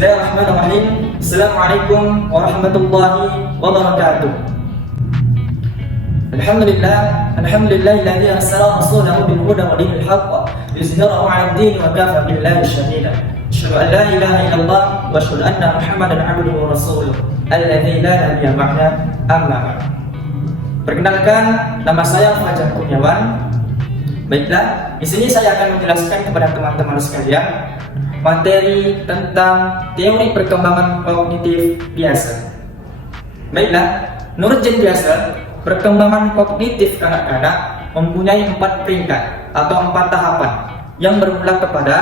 Bismillahirrahmanirrahim. Assalamualaikum warahmatullahi wabarakatuh. Alhamdulillahilladzi arsala rasulahu bil huda wa dinil haqq liyuzhirahu 'alad din wa kafa billahi shahida. Asyhadu an la ilaha illallah wa asyhadu anna Muhammadan 'abduhu wa rasuluh alladzi la nabiyya ba'da, amma ba'd. Perkenalkan, nama saya Fajar Kurniawan. Baiklah, di sini saya akan menjelaskan kepada teman-teman sekalian materi tentang teori perkembangan kognitif biasa. Baiklah, menurut Jean Piaget, perkembangan kognitif kanak-kanak mempunyai 4 peringkat atau 4 tahapan yang bermula kepada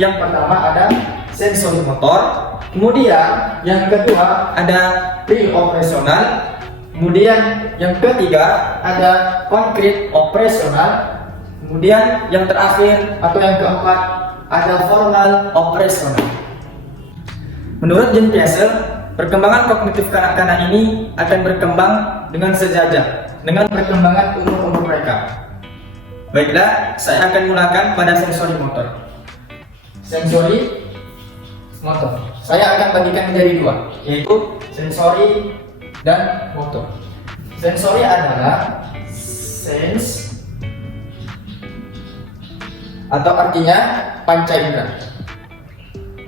yang pertama ada sensori motor, kemudian yang kedua ada pre-operasional, kemudian yang ketiga ada konkret operasional, kemudian yang terakhir atau yang keempat ada formal operasional. Menurut Jean Piaget, perkembangan kognitif kanak-kanak ini akan berkembang dengan sejajar dengan perkembangan umur mereka. Baiklah, saya akan mulakan pada sensori motor. Sensori motor, saya akan bagikan menjadi 2, yaitu sensori dan motor. Sensori adalah sense atau artinya panca indera.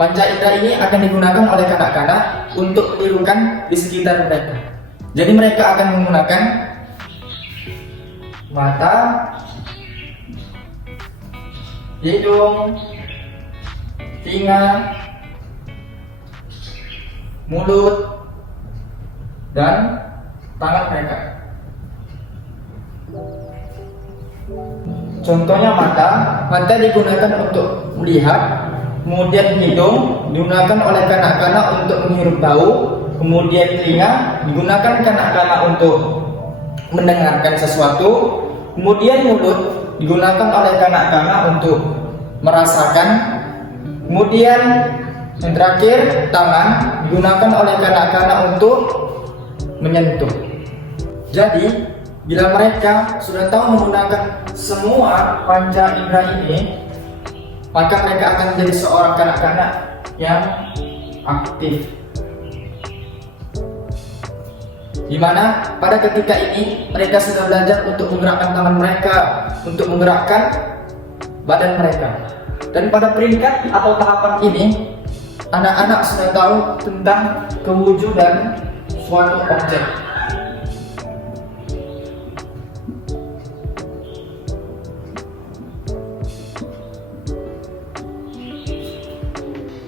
Panca indera ini akan digunakan oleh kanak-kanak untuk menirukan di sekitar mereka. Jadi mereka akan menggunakan mata, hidung, telinga, mulut, dan tangan mereka. Contohnya mata digunakan untuk melihat, kemudian hidung digunakan oleh kanak-kanak untuk menghirup bau, kemudian telinga digunakan kanak-kanak untuk mendengarkan sesuatu, kemudian mulut digunakan oleh kanak-kanak untuk merasakan, kemudian yang terakhir tangan digunakan oleh kanak-kanak untuk menyentuh. Jadi bila mereka sudah tahu menggunakan semua panca indera ini, maka mereka akan menjadi seorang kanak-kanak yang aktif. Dimana pada ketika ini mereka sudah belajar untuk menggerakkan tangan mereka, untuk menggerakkan badan mereka. Dan pada peringkat atau tahapan ini, anak-anak sudah tahu tentang kewujudan suatu objek.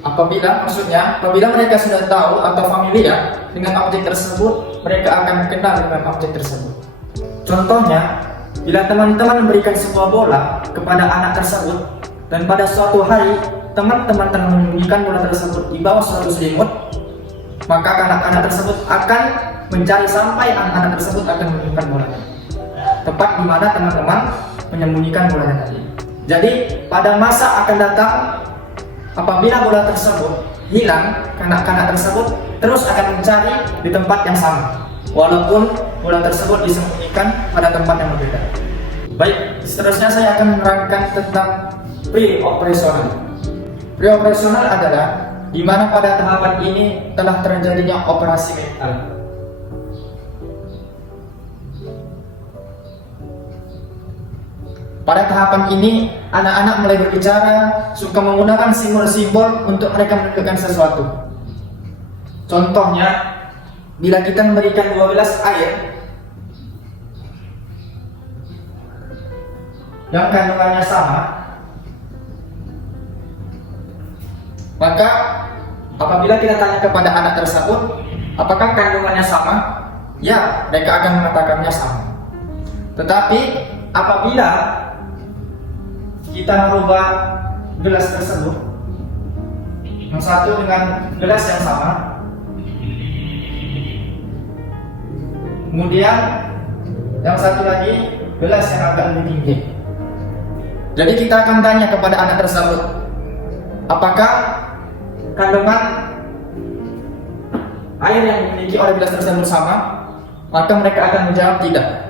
Apabila mereka sudah tahu atau familiar dengan objek tersebut, mereka akan kenal dengan objek tersebut. Contohnya, bila teman-teman memberikan sebuah bola kepada anak tersebut dan pada suatu hari teman-teman menyembunyikan bola tersebut di bawah suatu selimut, maka anak-anak tersebut akan mencari sampai anak-anak tersebut akan menemukan bolanya, tepat di mana teman-teman menyembunyikan bolanya tadi. Jadi pada masa akan datang, apabila bola tersebut hilang, kanak-kanak tersebut terus akan mencari di tempat yang sama, walaupun bola tersebut disembunyikan pada tempat yang berbeda. Baik, seterusnya saya akan menerangkan tentang pre-operasional. Pre-operasional adalah di mana pada tahapan ini telah terjadinya operasi mental. Pada tahapan ini, anak-anak mulai berbicara, suka menggunakan simbol-simbol untuk mereka menentukan sesuatu. Contohnya, bila kita memberikan 2 gelas air yang kandungannya sama, maka apabila kita tanya kepada anak tersebut, apakah kandungannya sama? Ya, mereka akan mengatakannya sama. Tetapi apabila kita merubah gelas tersebut, yang satu dengan gelas yang sama, kemudian yang satu lagi gelas yang agak lebih tinggi. Jadi kita akan tanya kepada anak tersebut, apakah kandungan air yang dimiliki oleh gelas tersebut sama? Maka mereka akan menjawab tidak.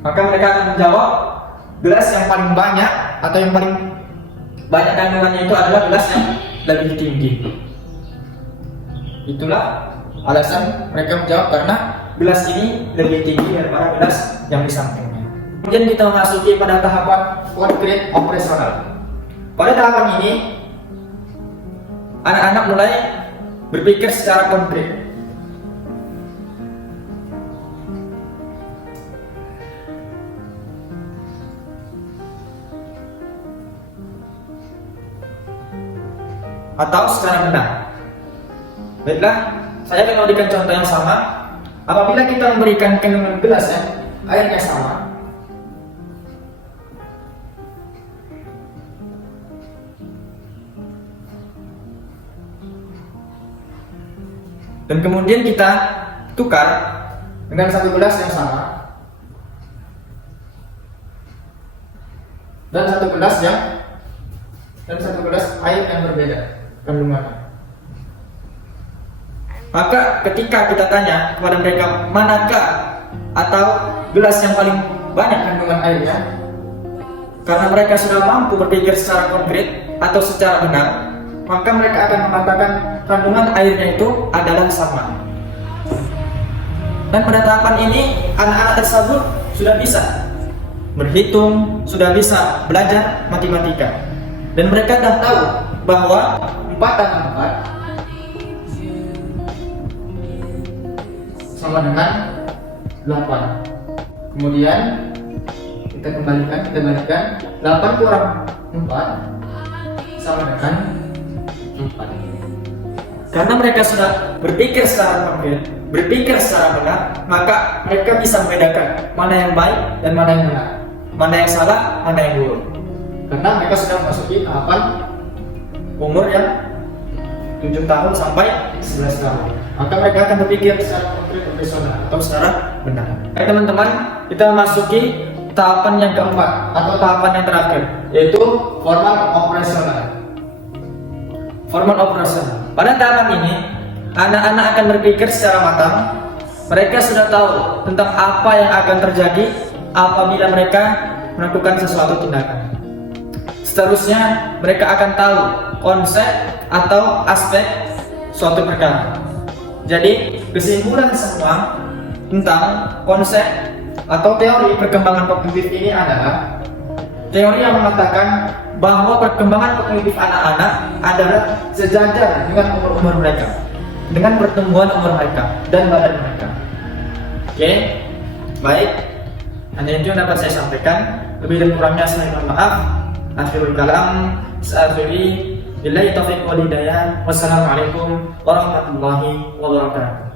Maka mereka akan menjawab gelas yang paling banyak atau yang paling banyak kandungannya itu adalah gelas yang lebih tinggi. Itulah alasan mereka menjawab karena gelas ini lebih tinggi daripada gelas yang di sampingnya. Kemudian kita memasuki pada tahapan konkret operasional. Pada tahapan ini, anak-anak mulai berpikir secara konkret. Atau secara benar. Baiklah, saya akan memberikan contoh yang sama. Apabila kita memberikan kandungan gelas airnya sama, dan kemudian kita tukar dengan satu gelas yang sama dan satu gelas air yang berbeda kandungannya. Maka ketika kita tanya kepada mereka manakah atau gelas yang paling banyak kandungan airnya, karena mereka sudah mampu berpikir secara konkret atau secara benar, maka mereka akan mengatakan kandungan airnya itu adalah sama. Dan pada tahapan ini anak-anak tersebut sudah bisa berhitung, sudah bisa belajar matematika, dan mereka sudah tahu bahwa 4 tambah 4 sama dengan 8. Kemudian kita balikan 8 kurang 4 sama dengan 4. Karena mereka sudah berpikir secara konkret, berpikir secara benar, maka mereka bisa membedakan mana yang baik dan mana yang benar, mana yang salah, mana yang buruk. Karena mereka sudah memasuki tahapan umur yang 7 tahun sampai 11 tahun. Maka mereka akan berpikir secara konkret, profesional atau secara benar. Oke teman-teman, kita memasuki tahapan yang keempat atau tahapan yang terakhir, yaitu formal operasional. Formal operasional. Pada tahapan ini, anak-anak akan berpikir secara matang. Mereka sudah tahu tentang apa yang akan terjadi apabila mereka melakukan sesuatu tindakan. Seterusnya, mereka akan tahu konsep atau aspek suatu perkara. Jadi, kesimpulan semua tentang konsep atau teori perkembangan kognitif ini adalah teori yang mengatakan bahwa perkembangan kognitif anak-anak adalah sejajar dengan umur mereka, dengan pertumbuhan umur mereka dan badan mereka. Oke, baik. Hanya itu yang dapat saya sampaikan. Lebih dan kurangnya saya mohon maaf. Akhirul kalam, sa'akhiri billahi taufiq wal hidayah. Wassalamualaikum warahmatullahi wabarakatuh.